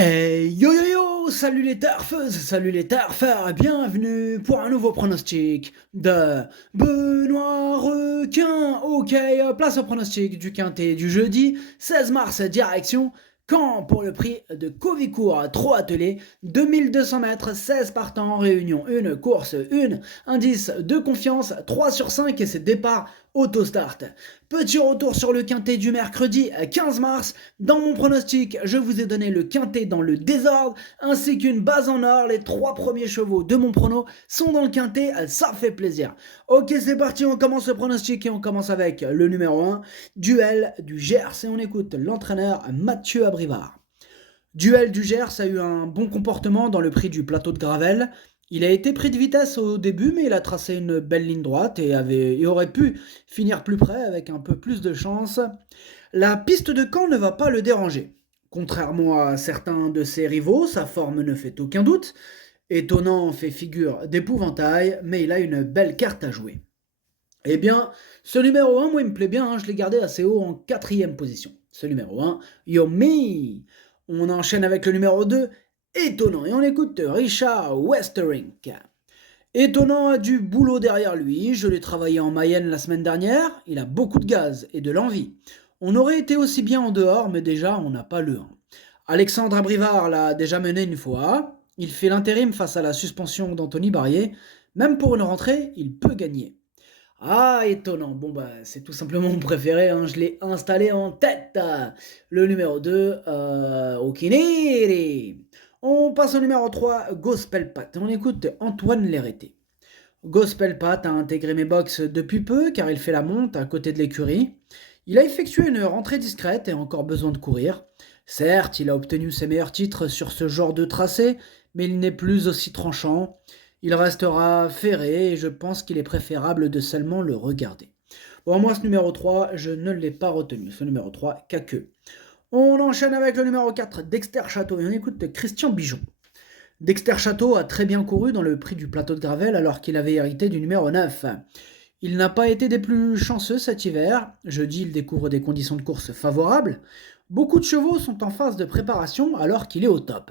Hey yo yo yo, salut les tarfeuses, salut les tarfeurs, bienvenue pour un nouveau pronostic de Benoît Requin. Ok, place au pronostic du quintet du jeudi 16 mars, direction Caen pour le prix de Covicourt, 3 attelés, 2200 mètres, 16 partants, réunion 1, course 1, indice de confiance 3 sur 5 et c'est départ autostart. Petit retour sur le quintet du mercredi 15 mars. Dans mon pronostic, je vous ai donné le quintet dans le désordre, ainsi qu'une base en or. Les 3 premiers chevaux de mon prono sont dans le quintet, ça fait plaisir. Ok, c'est parti, on commence le pronostic et on commence avec le numéro 1, Duel du Gers. Et on écoute l'entraîneur Mathieu Abrivard. Duel du Gers a eu un bon comportement dans le prix du plateau de Gravel. Il a été pris de vitesse au début, mais il a tracé une belle ligne droite et aurait pu finir plus près avec un peu plus de chance. La piste de Caen ne va pas le déranger. Contrairement à certains de ses rivaux, sa forme ne fait aucun doute. Étonnant fait figure d'épouvantail, mais il a une belle carte à jouer. Eh bien, ce numéro 1, moi il me plaît bien, je l'ai gardé assez haut en quatrième position. Ce numéro 1, Yomi. On enchaîne avec le numéro 2, Étonnant, et on écoute Richard Westerink. Étonnant a du boulot derrière lui, je l'ai travaillé en Mayenne la semaine dernière, il a beaucoup de gaz et de l'envie. On aurait été aussi bien en dehors, mais déjà on n'a pas le 1. Alexandre Abrivard l'a déjà mené une fois, il fait l'intérim face à la suspension d'Anthony Barrier, même pour une rentrée, il peut gagner. Ah, étonnant. Bon, bah, c'est tout simplement mon préféré, hein. Je l'ai installé en tête. Le numéro 2, Okiniri. On passe au numéro 3, Gospel Pat. On écoute Antoine Lérété. Gospel Pat a intégré mes box depuis peu car il fait la monte à côté de l'écurie. Il a effectué une rentrée discrète et a encore besoin de courir. Certes, il a obtenu ses meilleurs titres sur ce genre de tracé, mais il n'est plus aussi tranchant. Il restera ferré et je pense qu'il est préférable de seulement le regarder. Bon, moi, ce numéro 3, je ne l'ai pas retenu. Ce numéro 3, qu'a. On enchaîne avec le numéro 4, Dexter Château, et on écoute Christian Bijon. Dexter Château a très bien couru dans le prix du plateau de Gravel alors qu'il avait hérité du numéro 9. Il n'a pas été des plus chanceux cet hiver. Jeudi, il découvre des conditions de course favorables. Beaucoup de chevaux sont en phase de préparation alors qu'il est au top.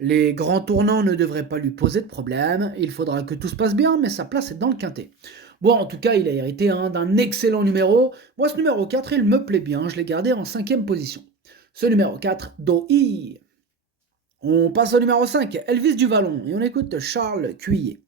Les grands tournants ne devraient pas lui poser de problème. Il faudra que tout se passe bien, mais sa place est dans le quintet. Bon, en tout cas, il a hérité d'un excellent numéro. Moi, ce numéro 4, il me plaît bien. Je l'ai gardé en cinquième position. Ce numéro 4, Doi. On passe au numéro 5, Elvis du Vallon, et on écoute Charles Cuillet.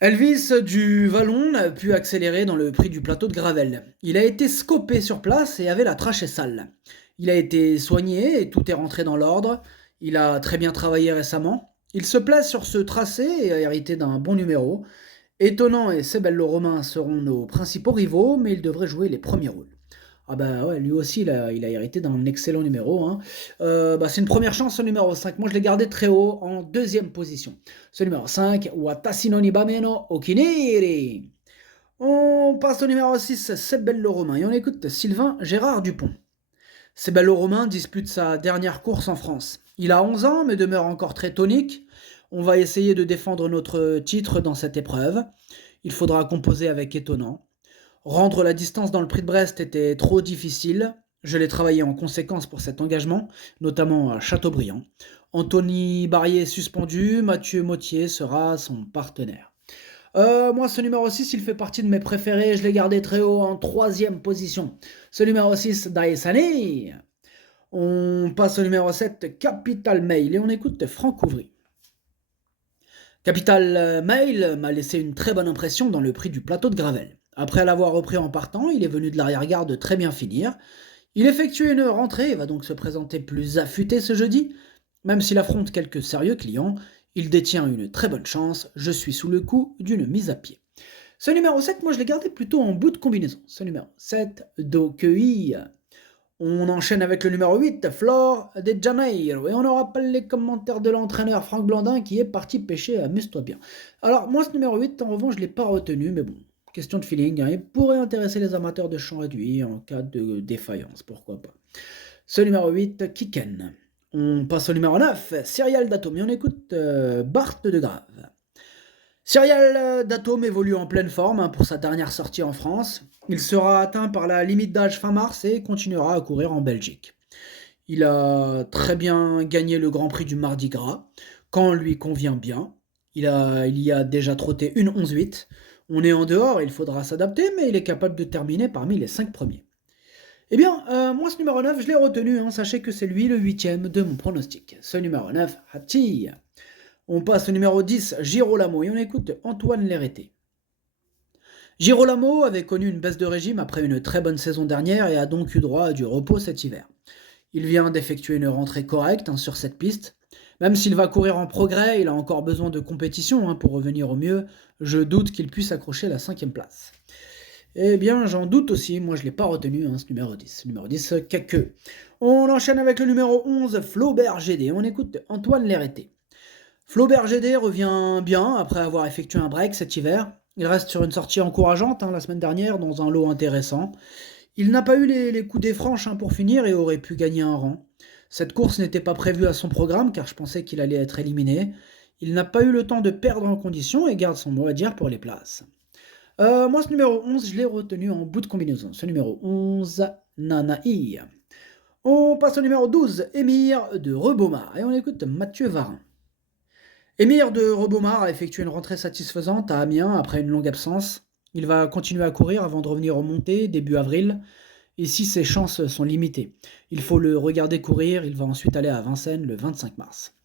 Elvis du Vallon a pu accélérer dans le prix du plateau de Gravel. Il a été scopé sur place et avait la trachée sale. Il a été soigné et tout est rentré dans l'ordre. Il a très bien travaillé récemment. Il se place sur ce tracé et a hérité d'un bon numéro. Étonnant et Sebello Romain seront nos principaux rivaux, mais il devrait jouer les premiers rôles. Ah bah ouais, lui aussi, il a hérité d'un excellent numéro, hein. C'est une première chance, ce numéro 5. Moi, je l'ai gardé très haut, en deuxième position. Ce numéro 5, Watashi no Nibame no Okiniri. On passe au numéro 6, Sebello Romain, et on écoute Sylvain Gérard Dupont. Sebello Romain dispute sa dernière course en France. Il a 11 ans, mais demeure encore très tonique. On va essayer de défendre notre titre dans cette épreuve. Il faudra composer avec Étonnant. Rendre la distance dans le prix de Brest était trop difficile. Je l'ai travaillé en conséquence pour cet engagement, notamment à Châteaubriand. Anthony Barrier suspendu, Mathieu Mottier sera son partenaire. Moi, ce numéro 6, il fait partie de mes préférés. Je l'ai gardé très haut en troisième position. Ce numéro 6, Daesani. On passe au numéro 7, Capital Mail, et on écoute Franck Ouvry. Capital Mail m'a laissé une très bonne impression dans le prix du plateau de Gravel. Après l'avoir repris en partant, il est venu de l'arrière-garde très bien finir. Il effectue une rentrée et va donc se présenter plus affûté ce jeudi. Même s'il affronte quelques sérieux clients, il détient une très bonne chance. Je suis sous le coup d'une mise à pied. Ce numéro 7, moi je l'ai gardé plutôt en bout de combinaison. Ce numéro 7, Dokei. On enchaîne avec le numéro 8, Flore de Janeiro. Et on nous rappelle les commentaires de l'entraîneur Franck Blandin qui est parti pêcher, amuse-toi bien. Alors, moi, ce numéro 8, en revanche, je ne l'ai pas retenu, mais bon, question de feeling, hein, il pourrait intéresser les amateurs de champ réduit en cas de défaillance, pourquoi pas. Ce numéro 8, Kiken. On passe au numéro 9, Serial d'Atome, et on écoute Bart de Grave. Serial d'Atome évolue en pleine forme pour sa dernière sortie en France. Il sera atteint par la limite d'âge fin mars et continuera à courir en Belgique. Il a très bien gagné le Grand Prix du Mardi Gras, quand lui convient bien. Il y a déjà trotté une 11-8. On est en dehors, il faudra s'adapter, mais il est capable de terminer parmi les 5 premiers. Eh bien, moi, ce numéro 9, je l'ai retenu, hein. Sachez que c'est lui le huitième de mon pronostic. Ce numéro 9, Hachi. On passe au numéro 10, Girolamo, et on écoute Antoine Lérété. Girolamo avait connu une baisse de régime après une très bonne saison dernière et a donc eu droit à du repos cet hiver. Il vient d'effectuer une rentrée correcte, hein, sur cette piste. Même s'il va courir en progrès, il a encore besoin de compétition, hein, pour revenir au mieux. Je doute qu'il puisse accrocher la 5e place. Eh bien, j'en doute aussi, moi je ne l'ai pas retenu, hein, ce numéro 10. Numéro 10, Caqueux. On enchaîne avec le numéro 11, Flaubert GD. On écoute Antoine Lérété. Flaubert GD revient bien après avoir effectué un break cet hiver. Il reste sur une sortie encourageante, hein, la semaine dernière, dans un lot intéressant. Il n'a pas eu les coups des franches, hein, pour finir et aurait pu gagner un rang. Cette course n'était pas prévue à son programme car je pensais qu'il allait être éliminé. Il n'a pas eu le temps de perdre en condition et garde son mot à dire pour les places. Moi, ce numéro 11, je l'ai retenu en bout de combinaison. Ce numéro 11, Nanaï. On passe au numéro 12, Émir de Rebomar. Et on écoute Mathieu Varin. Émir de Rebomar a effectué une rentrée satisfaisante à Amiens après une longue absence. Il va continuer à courir avant de revenir aux montées début avril. Ici, ses chances sont limitées. Il faut le regarder courir. Il va ensuite aller à Vincennes le 25 mars.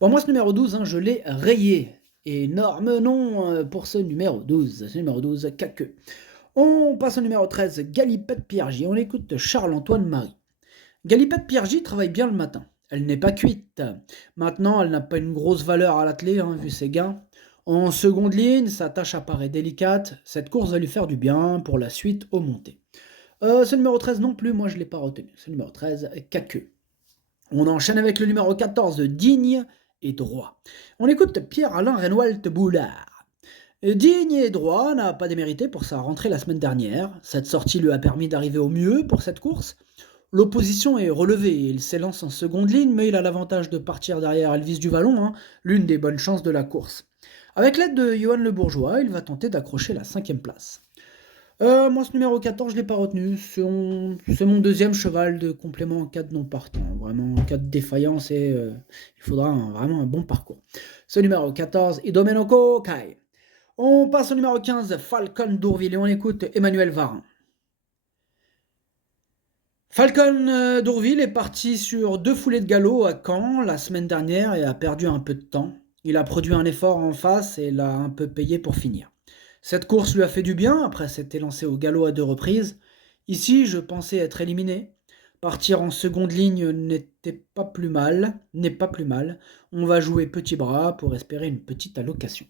Bon, moi, ce numéro 12, hein, je l'ai rayé. Énorme nom pour ce numéro 12. Ce numéro 12, Caqueux. On passe au numéro 13, Galipette Piergy. On écoute Charles-Antoine Marie. Galipette Piergy travaille bien le matin. Elle n'est pas cuite. Maintenant, elle n'a pas une grosse valeur à l'attelé, hein, vu ses gains. En seconde ligne, sa tâche apparaît délicate. Cette course va lui faire du bien pour la suite aux montées. Ce numéro 13 non plus, moi je ne l'ai pas retenu. Ce numéro 13, Caqueux. On enchaîne avec le numéro 14, Digne et Droit. On écoute Pierre-Alain Renoult Boulard. Digne et Droit n'a pas démérité pour sa rentrée la semaine dernière. Cette sortie lui a permis d'arriver au mieux pour cette course. L'opposition est relevée, il s'élance en seconde ligne, mais il a l'avantage de partir derrière Elvis du Vallon, hein, l'une des bonnes chances de la course. Avec l'aide de Johan Le Bourgeois, il va tenter d'accrocher la 5e place. Moi, ce numéro 14, je ne l'ai pas retenu. C'est mon deuxième cheval de complément en cas de non partant. Vraiment, en cas de défaillance, il faudra vraiment un bon parcours. Ce numéro 14, Idomenoco Kai. On passe au numéro 15, Falcon d'Ourville, et on écoute Emmanuel Varin. Falcon d'Ourville est parti sur 2 foulées de galop à Caen la semaine dernière et a perdu un peu de temps. Il a produit un effort en face et l'a un peu payé pour finir. Cette course lui a fait du bien après s'être lancé au galop à 2 reprises. Ici, je pensais être éliminé. Partir en seconde ligne n'est pas plus mal. On va jouer petit bras pour espérer une petite allocation.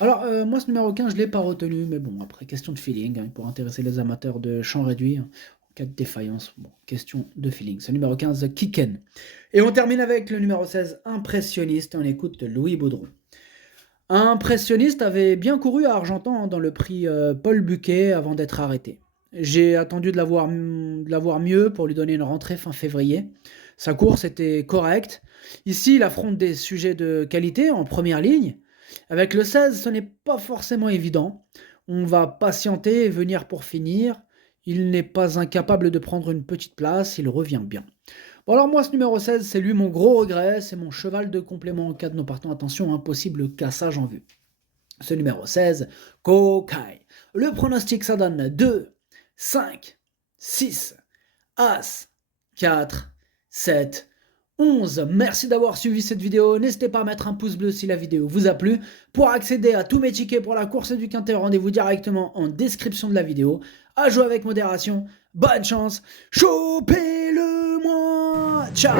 Alors, moi, ce numéro 15, je ne l'ai pas retenu, mais bon, après, question de feeling, hein, pour intéresser les amateurs de champ réduit, hein, en cas de défaillance, bon, question de feeling. C'est le numéro 15, Kiken. Et on termine avec le numéro 16, Impressionniste, on écoute Louis Baudron. Impressionniste avait bien couru à Argentan, hein, dans le prix Paul Buquet avant d'être arrêté. J'ai attendu de l'avoir mieux pour lui donner une rentrée fin février. Sa course était correcte. Ici, il affronte des sujets de qualité en première ligne. Avec le 16, ce n'est pas forcément évident. On va patienter et venir pour finir. Il n'est pas incapable de prendre une petite place, il revient bien. Bon, alors moi, ce numéro 16, c'est lui mon gros regret, c'est mon cheval de complément en cas de non partant. Attention, impossible cassage en vue. Ce numéro 16, Kokai. Le pronostic, ça donne 2, 5, 6, As, 4, 7, 11. Merci d'avoir suivi cette vidéo. N'hésitez pas à mettre un pouce bleu si la vidéo vous a plu. Pour accéder à tous mes tickets pour la course du Quintet, rendez-vous directement en description de la vidéo. À jouer avec modération. Bonne chance. Chopez-le moi. Ciao.